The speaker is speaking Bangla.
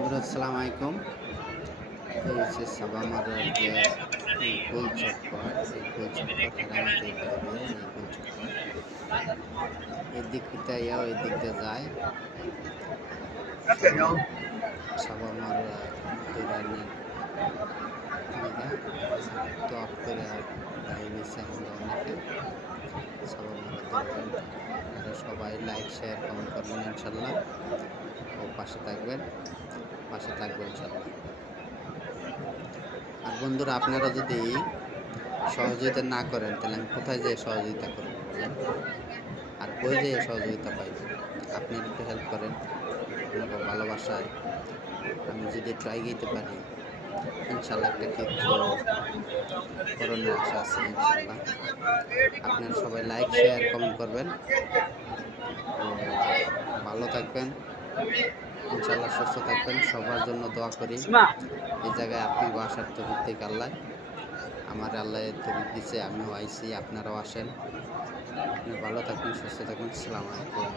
বন্ধুরা আসসালামু আলাইকুম। এই হচ্ছে সাবা মারার যে গোল চক্কর, এই গোল চক্কর হেরামতি করবে। এই গোল চক্কর এদিক পিটাইয়া ওই দিক দিয়ে যায়। সাবা মার দৌড়ানোর লিগা টপ করে গাই দিয়েছে আমরা অনেকে। সাবা মারা দৌড়ান আপনারা সবাই লাইক শেয়ার কমেন্ট করবেন ইনশাল্লাহ, ও পাশে থাকবেন ইনশাল্লাহ। আর বন্ধুরা, আপনারা যদি সহযোগিতা না করেন তাহলে আমি কোথায় যেয়ে সহযোগিতা করব বলেন? আর কই যেয়ে সহযোগিতা পাইব? আপনারা একটু হেল্প করেন। আপনার ভালোবাসায় আমি যদি একটু এগিয়ে পারি, ইনশাল্লাহ একটা কিছু করণের আশা আছে ইনশাল্লাহ। আপনারা সবাই লাইক শেয়ার কমেন্ট করবেন ও ভালো থাকবেন ইনশাল্লাহ, সুস্থ থাকবেন। সবার জন্য দোয়া করি। এই জায়গায় আপনি আসার তৌফিক থেকে আল্লাহ, আমার আল্লাহ তৌফিক দিচ্ছে, আমিও আইছি, আপনারাও আসেন। আপনি ভালো থাকবেন, সুস্থ থাকবেন। আসসালামু আলাইকুম।